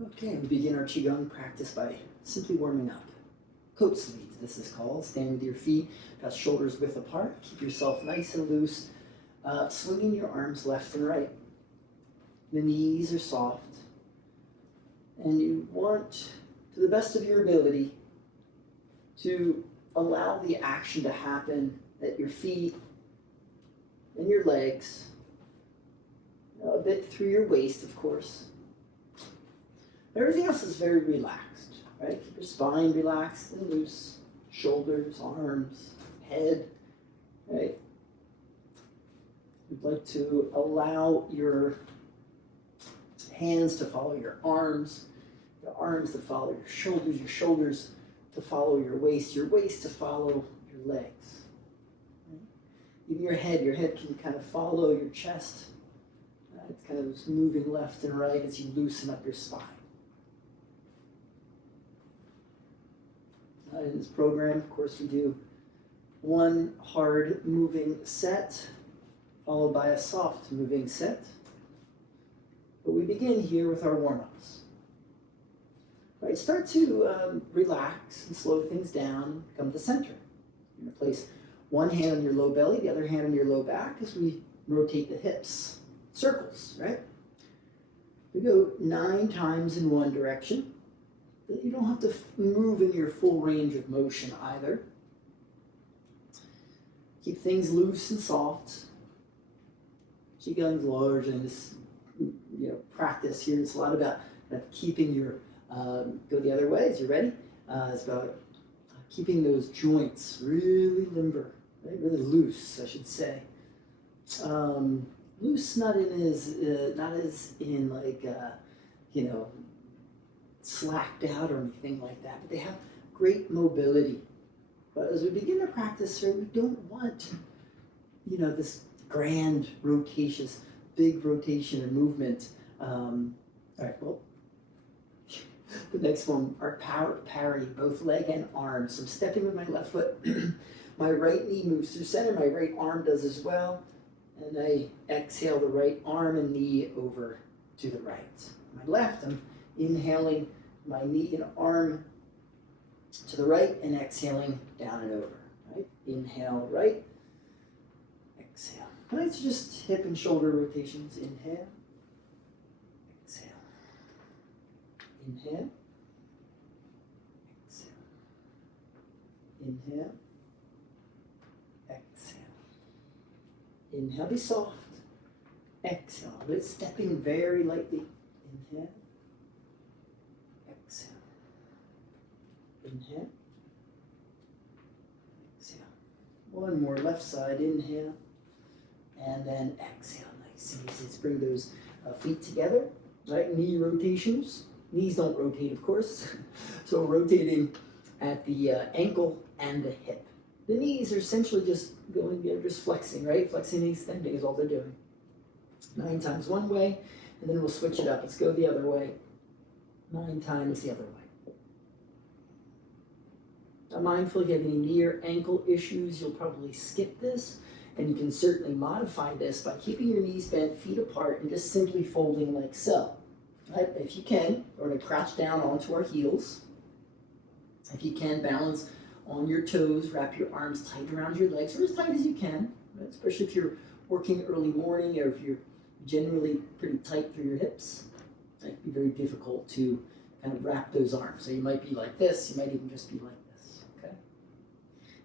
Okay, we begin our Qigong practice by simply warming up. Coat sleeves, this is called. Stand with your feet, got shoulders width apart. Keep yourself nice and loose. Swinging your arms left and right. The knees are soft. And you want, to the best of your ability, to allow the action to happen at your feet and your legs, a bit through your waist, of course. Everything else is very relaxed, right? Keep your spine relaxed and loose, shoulders, arms, head, right? You'd like to allow your hands to follow your arms to follow your shoulders to follow your waist to follow your legs. Right? Even your head can kind of follow your chest. It's kind of just moving left and right as you loosen up your spine. In this program, of course, we do one hard moving set followed by a soft moving set. But we begin here with our warm-ups. Right, start to relax and slow things down, come to center. You're going to place one hand on your low belly, the other hand on your low back as we rotate the hips. Circles, right? We go 9 times in one direction. But you don't have to move in your full range of motion either. Keep things loose and soft. Qigong's large in this practice here. It's a lot about keeping your, go the other way as you're ready. It's about keeping those joints really limber, right? Really loose, I should say. Loose, not as in like, slacked out or anything like that, but they have great mobility. But as we begin to practice here, we don't want, this grand rotations, big rotation and movement. All right, well, the next one, our parry, both leg and arm. So I'm stepping with my left foot. My right knee moves through center, my right arm does as well. And I exhale the right arm and knee over to the right. My left, I'm inhaling my knee and arm to the right and exhaling down and over. Right? Inhale right, exhale. Right, so just hip and shoulder rotations. Inhale, exhale. Inhale, exhale. Inhale, exhale. Inhale, be soft. Exhale, but stepping very lightly. Inhale, exhale. Inhale, exhale. One more left side, inhale, and then exhale. Nice and easy. Let's bring those feet together, right? Knee rotations. Knees don't rotate, of course. So rotating at the ankle and the hip. The knees are essentially just going, just flexing, right? Flexing and extending is all they're doing. 9 times one way, and then we'll switch it up. Let's go the other way. 9 times the other way. Now, mindful if you have any knee or ankle issues, you'll probably skip this, and you can certainly modify this by keeping your knees bent, feet apart, and just simply folding like so. Right? If you can, we're going to crouch down onto our heels. If you can, balance on your toes, wrap your arms tight around your legs, or as tight as you can, right? Especially if you're working early morning or if you're generally pretty tight through your hips. It can be very difficult to kind of wrap those arms. So you might be like this, you might even just be like this, okay?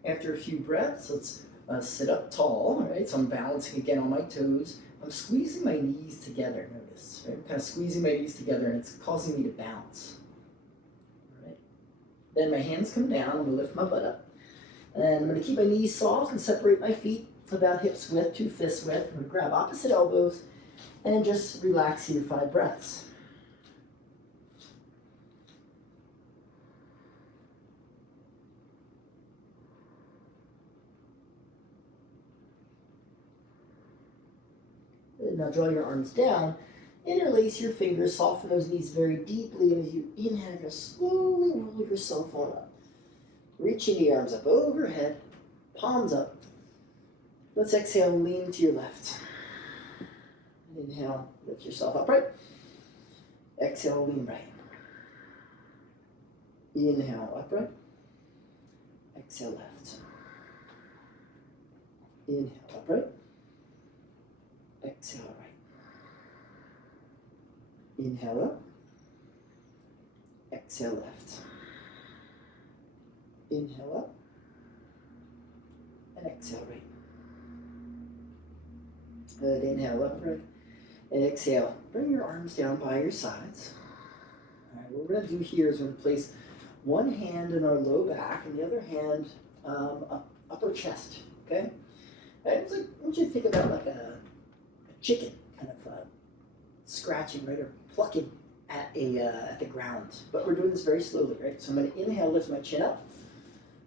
After a few breaths, let's sit up tall, all right? So I'm balancing again on my toes. I'm squeezing my knees together, notice, right? I'm kind of squeezing my knees together and it's causing me to bounce. Then my hands come down, I'm going to lift my butt up. And I'm going to keep my knees soft and separate my feet about hips width to fist width. I'm going to grab opposite elbows and just relax here 5 breaths. And now draw your arms down. Interlace your fingers, soften those knees very deeply, and as you inhale, just slowly roll yourself on up. Reaching the arms up overhead, palms up. Let's exhale and lean to your left. Inhale, lift yourself upright. Exhale, lean right. Inhale, upright. Exhale, left. Inhale, upright. Exhale, right. Inhale up. Exhale, left. Inhale up. And exhale, right. Good. Inhale, upright. And exhale. Bring your arms down by your sides. All right, what we're going to do here is we're going to place one hand in our low back and the other hand upper chest, okay? And it's like, I want you to think about like a chicken kind of scratching, right, or plucking at the ground. But we're doing this very slowly, right? So I'm going to inhale, lift my chin up.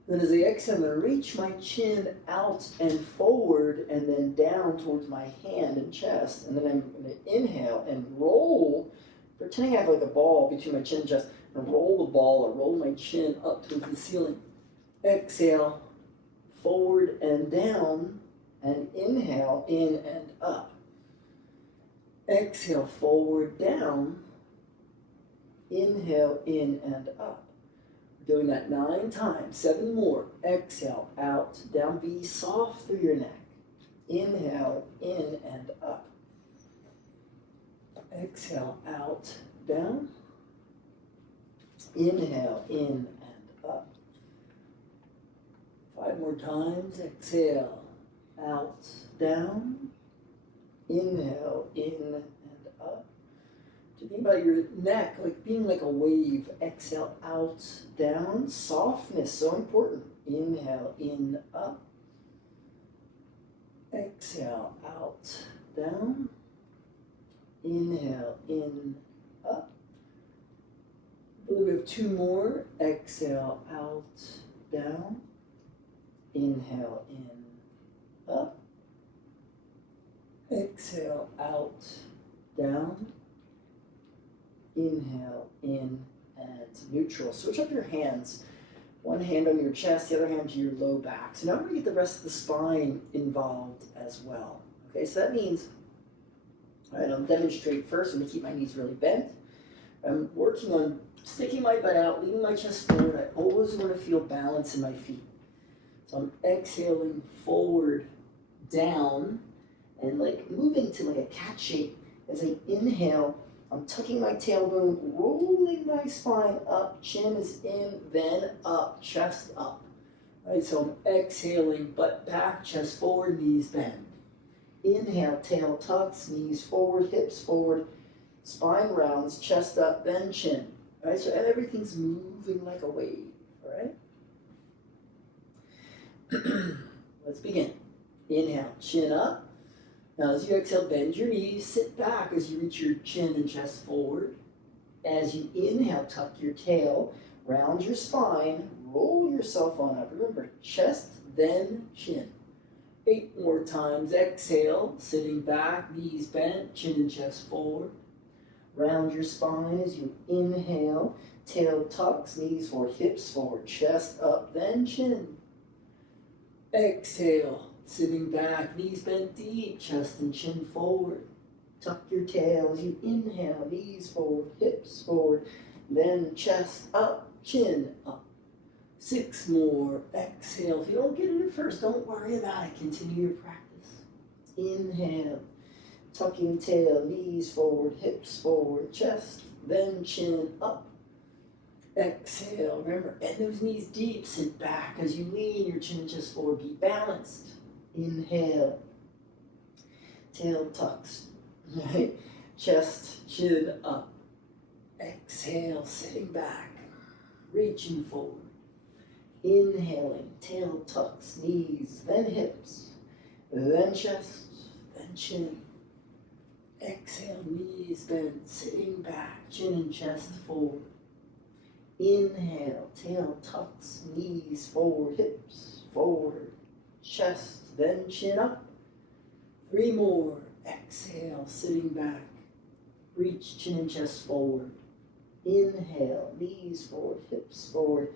Then as I exhale, I'm going to reach my chin out and forward and then down towards my hand and chest. And then I'm going to inhale and roll, pretending I have like a ball between my chin and chest, and roll the ball or roll my chin up towards the ceiling. Exhale, forward and down, and inhale, in and up. Exhale, forward, down, inhale, in and up. Doing that 9 times, 7 more. Exhale, out, down, be soft through your neck. Inhale, in and up. Exhale, out, down. Inhale, in and up. 5 more times. Exhale, out, down. Inhale, in and up. To think about your neck like being like a wave. Exhale, out, down. Softness, so important. Inhale, in, up. Exhale, out, down. Inhale, in, up. I believe we have 2 more. Exhale, out, down. Inhale, in, up. Exhale, out, down. Inhale, in, and neutral. Switch up your hands. One hand on your chest, the other hand to your low back. So now we're going to get the rest of the spine involved as well. Okay, so that means, all right, I'll demonstrate first. I'm going to keep my knees really bent. I'm working on sticking my butt out, leaning my chest forward. I always want to feel balance in my feet. So I'm exhaling forward, down, and like moving to like a cat shape. As I inhale, I'm tucking my tailbone, rolling my spine up, chin is in, then up, chest up. All right, so I'm exhaling, butt back, chest forward, knees bend. Inhale, tail tucks, knees forward, hips forward, spine rounds, chest up, then chin. All right, so everything's moving like a wave, all right? Let's begin. Inhale, chin up. Now as you exhale, bend your knees, sit back as you reach your chin and chest forward. As you inhale, tuck your tail, round your spine, roll yourself on up. Remember, chest, then chin. 8 more times. Exhale, sitting back, knees bent, chin and chest forward. Round your spine as you inhale, tail tucks, knees forward, hips forward, chest up, then chin. Exhale, sitting back, knees bent deep, chest and chin forward. Tuck your tail as you inhale, knees forward, hips forward, then chest up, chin up. 6 more. Exhale. If you don't get it at first, don't worry about it. Continue your practice. Inhale, tucking tail, knees forward, hips forward, chest, then chin up. Exhale. Remember, bend those knees deep, sit back as you lean your chin and chest forward. Be balanced. Inhale, tail tucks, right? Chest, chin up. Exhale, sitting back, reaching forward. Inhaling, tail tucks, knees, then hips, then chest, then chin. Exhale, knees bent, sitting back, chin and chest forward. Inhale, tail tucks, knees forward, hips forward, chest, then chin up. 3 more. Exhale, sitting back. Reach chin and chest forward. Inhale, knees forward, hips forward.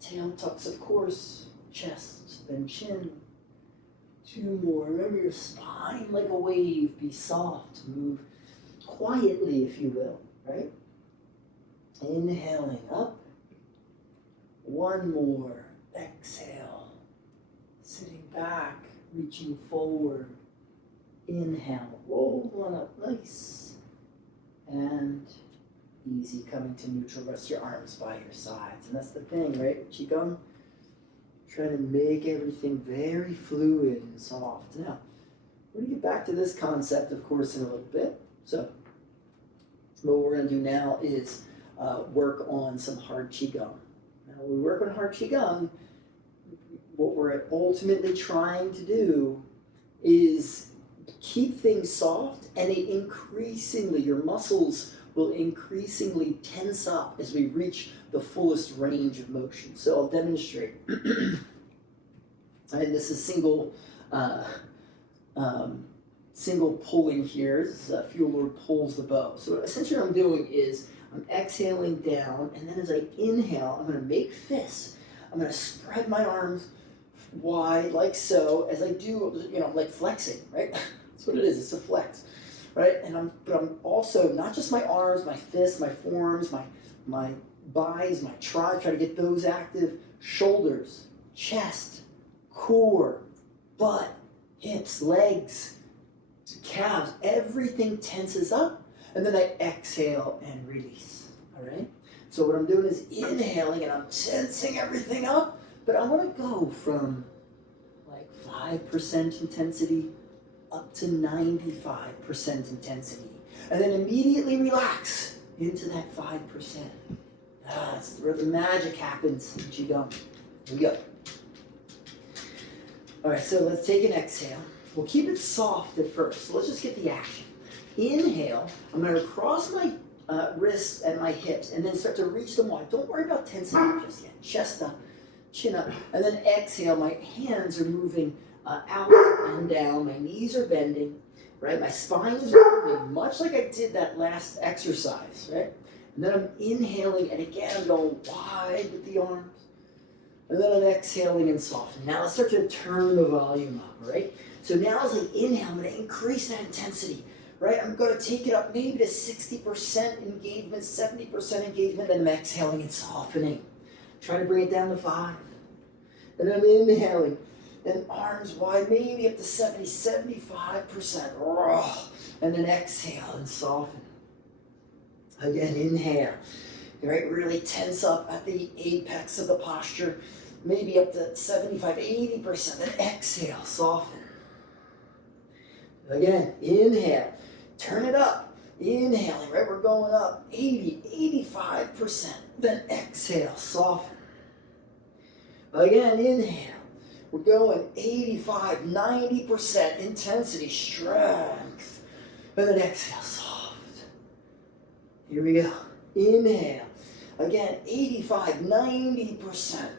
Tail tucks, of course. Chest, then chin. 2 more. Remember your spine like a wave. Be soft. Move quietly, if you will, right? Inhaling up. One more. Exhale. Sitting back, reaching forward. Inhale, roll one up, nice. And easy, coming to neutral. Rest your arms by your sides. And that's the thing, right? Qigong, trying to make everything very fluid and soft. Now, we're going to get back to this concept, of course, in a little bit. So, what we're going to do now is work on some hard Qigong. Now, when we work on hard Qigong, what we're ultimately trying to do is keep things soft, and it increasingly, your muscles will increasingly tense up as we reach the fullest range of motion. So I'll demonstrate. And this is single pulling here. This is Feudal pulls the bow. So essentially what I'm doing is I'm exhaling down, and then as I inhale, I'm going to make fists. I'm going to spread my arms wide like so. As I do, I'm like flexing, right? That's what it is. It's a flex, right? But I'm also not just my arms, my fists, my forearms, my buys, my try to get those active. Shoulders, chest, core, butt, hips, legs, calves. Everything tenses up, and then I exhale and release. All right. So what I'm doing is inhaling, and I'm tensing everything up. But I want to go from like 5% intensity up to 95% intensity. And then immediately relax into that 5%. That's where the magic happens in Qigong. Here we go. All right, so let's take an exhale. We'll keep it soft at first. So let's just get the action. Inhale, I'm going to cross my wrists and my hips and then start to reach them wide. Don't worry about tensing up just yet. Chest up. Chin up, and then exhale. My hands are moving out and down. My knees are bending, right? My spine is moving, much like I did that last exercise, right? And then I'm inhaling, and again, I'm going wide with the arms. And then I'm exhaling and softening. Now let's start to turn the volume up, right? So now as I inhale, I'm going to increase that intensity, right? I'm going to take it up maybe to 60% engagement, 70% engagement, then I'm exhaling and softening. Try to bring it down to 5. And I'm inhaling. And arms wide, maybe up to 70, 75%. And then exhale and soften. Again, inhale. Right, really tense up at the apex of the posture. Maybe up to 75, 80%. Then exhale, soften. Again, inhale. Turn it up. Inhaling, right? We're going up 80, 85%. Then exhale, soften. Again, inhale. We're going 85, 90% intensity, strength. And then exhale, soft. Here we go. Inhale. Again, 85, 90%.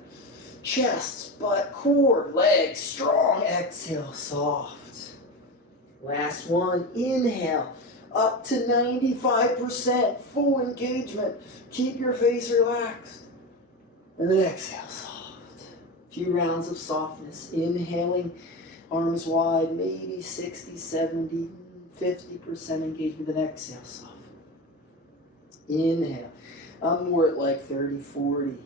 Chest, butt, core, legs, strong. Exhale, soft. Last one. Inhale. Up to 95%, full engagement. Keep your face relaxed. And then exhale, soft. A few rounds of softness. Inhaling, arms wide, maybe 60, 70, 50% engagement. Then exhale, soft. Inhale. I'm more at like 30, 40.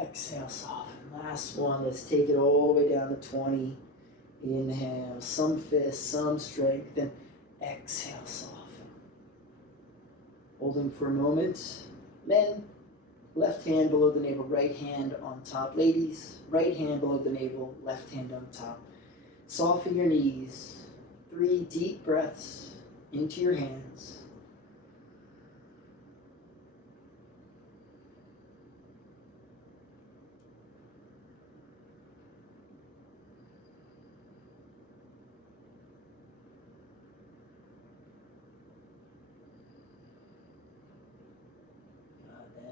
Exhale, soften. Last one. Let's take it all the way down to 20. Inhale. Some fists, some strength. Then exhale, soften. Holding for a moment. Men, left hand below the navel, right hand on top. Ladies, right hand below the navel, left hand on top. Soften your knees. 3 deep breaths into your hands.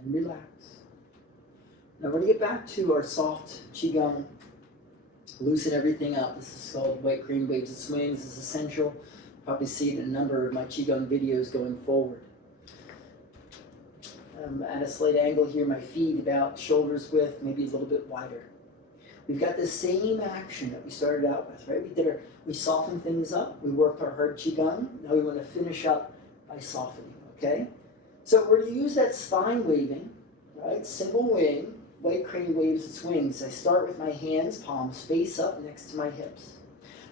And relax. Now we're going to get back to our soft Qigong. Loosen everything up. This is called white crane waves and swings. This is essential. You'll probably see it in a number of my Qigong videos going forward. I'm at a slight angle here. My feet about shoulders width, maybe a little bit wider. We've got the same action that we started out with, right? We softened things up. We worked our hard Qigong. Now we want to finish up by softening, okay? So we're going to use that spine waving, right? Single wing, White crane waves its wings. I start with my hands, palms face up next to my hips.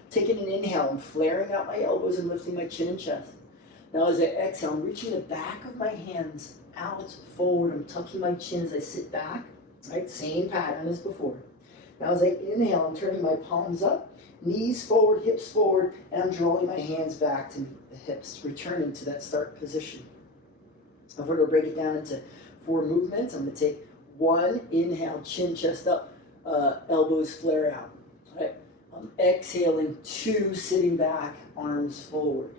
Taking an inhale, I'm flaring out my elbows and lifting my chin and chest. Now as I exhale, I'm reaching the back of my hands out, forward. I'm tucking my chin as I sit back, right? Same pattern as before. Now as I inhale, I'm turning my palms up, knees forward, hips forward, and I'm drawing my hands back to the hips, returning to that start position. If we're going to break it down into 4 movements, I'm going to take 1, inhale, chin, chest up, elbows flare out. Right? I'm exhaling, 2, sitting back, arms forward.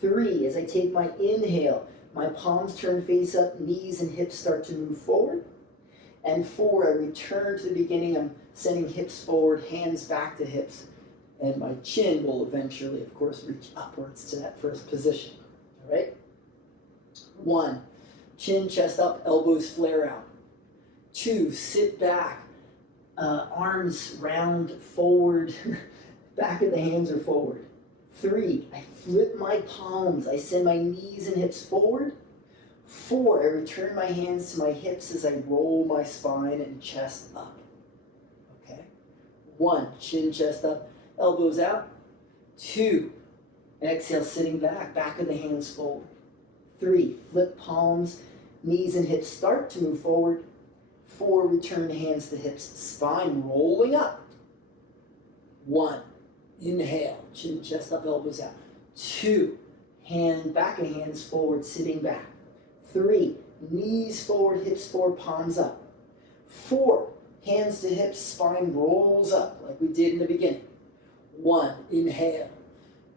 3, as I take my inhale, my palms turn face up, knees and hips start to move forward. And 4, I return to the beginning. I'm sending hips forward, hands back to hips. And my chin will eventually, of course, reach upwards to that first position. All right? 1, chin, chest up, elbows flare out. 2, sit back, arms round forward, back of the hands are forward. 3, I flip my palms, I send my knees and hips forward. 4, I return my hands to my hips as I roll my spine and chest up. Okay? 1, chin, chest up, elbows out. 2, exhale, sitting back, back of the hands forward. 3, flip palms, knees and hips start to move forward. 4, return hands to hips, spine rolling up. 1, inhale, chin, chest up, elbows out. 2, back of hands forward, sitting back. 3, knees forward, hips forward, palms up. 4, hands to hips, spine rolls up like we did in the beginning. 1, inhale.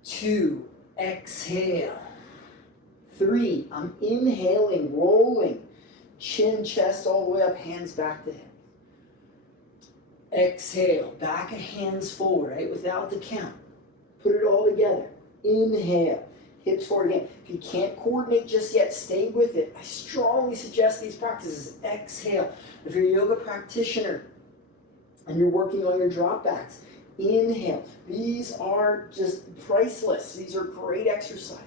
2, exhale. 3, I'm inhaling, rolling, chin, chest all the way up, hands back to hips. Exhale, back of hands forward, right, without the count. Put it all together. Inhale, hips forward again. If you can't coordinate just yet, stay with it. I strongly suggest these practices. Exhale. If you're a yoga practitioner and you're working on your drop backs, inhale. These are just priceless. These are great exercises.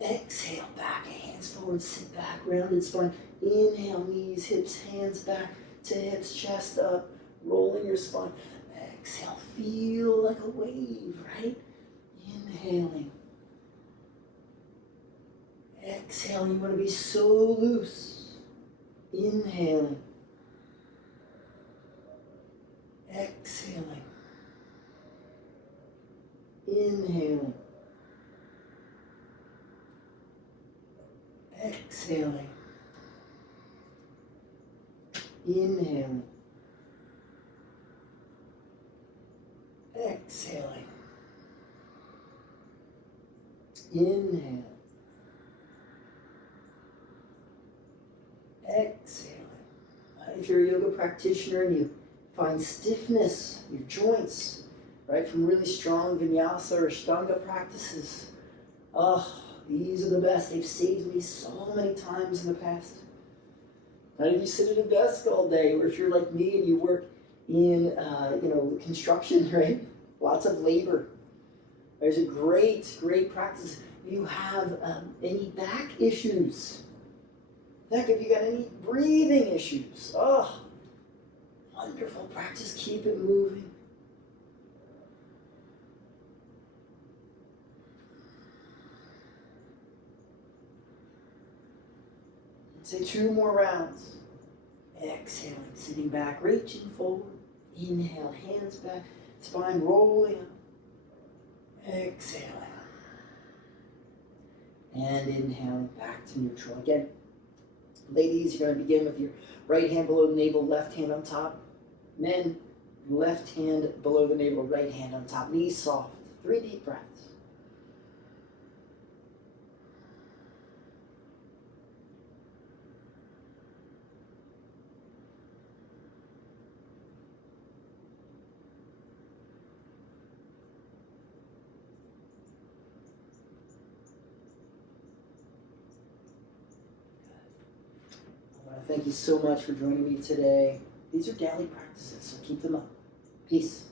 Exhale, back of hands forward, sit back, rounded spine. Inhale, knees, hips, hands back to hips, chest up, rolling your spine. Exhale, feel like a wave, right? Inhaling. Exhaling, you want to be so loose. Inhaling. Exhaling. Inhaling. Exhaling. Inhaling. Exhaling. Inhale. Exhaling. If you're a yoga practitioner and you find stiffness in your joints, right, from really strong vinyasa or ashtanga practices, these are the best. They've saved me so many times in the past. Now, if you sit at a desk all day, or if you're like me and you work in, construction, right? Lots of labor. There's a great practice. If you have any back issues, heck, if you got any breathing issues, wonderful practice. Keep it moving. Say 2 more rounds. Exhaling, sitting back, reaching forward. Inhale, hands back, spine rolling up. Exhaling. And inhaling back to neutral. Again, ladies, you're going to begin with your right hand below the navel, left hand on top. Men, left hand below the navel, right hand on top. Knees soft. 3 deep breaths. Thank you so much for joining me today. These are daily practices, so keep them up. Peace.